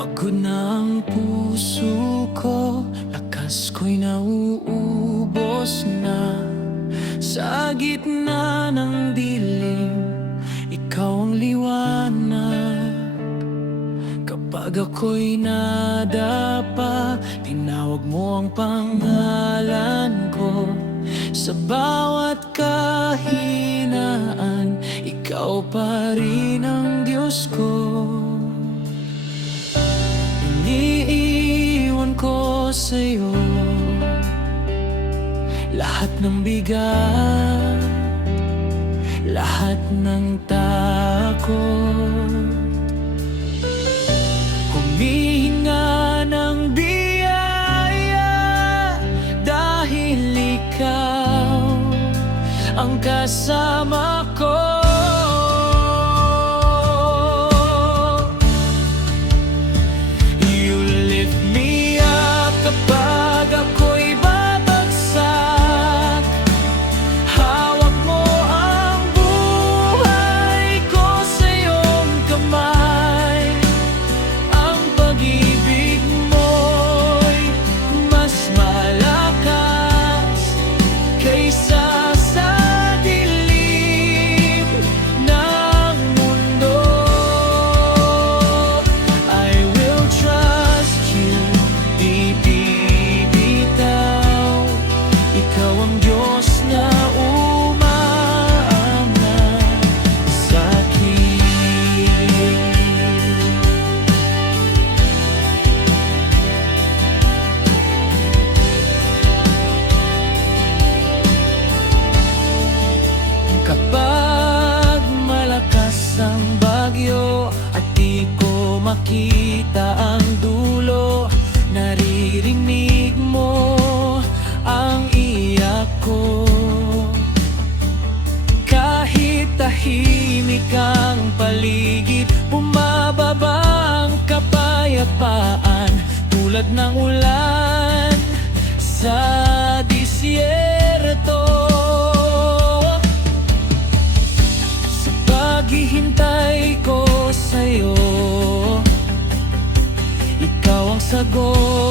Pagod na ang puso ko, lakas ko'y nauubos na. Sa gitna ng dilim, ikaw ang liwanag. Kapag ako'y nadapa, tinawag mo ang pangalan ko. Sa bawat kahinaan, ikaw pa rin ang Diyos ko. Iniiwan ko sa'yo lahat ng bigat, lahat ng takot. Humihinga ng biyaya dahil ikaw ang kasama ko. Kapag malakas ang bagyo at di ko makita ang dulo, naririnig mo ang iyak ko. Kahit tahimik ang paligid, bumababa ang kapayapaan tulad ng ulan sa disyerto. Paghihintay ko sa'yo, ikaw ang sagot.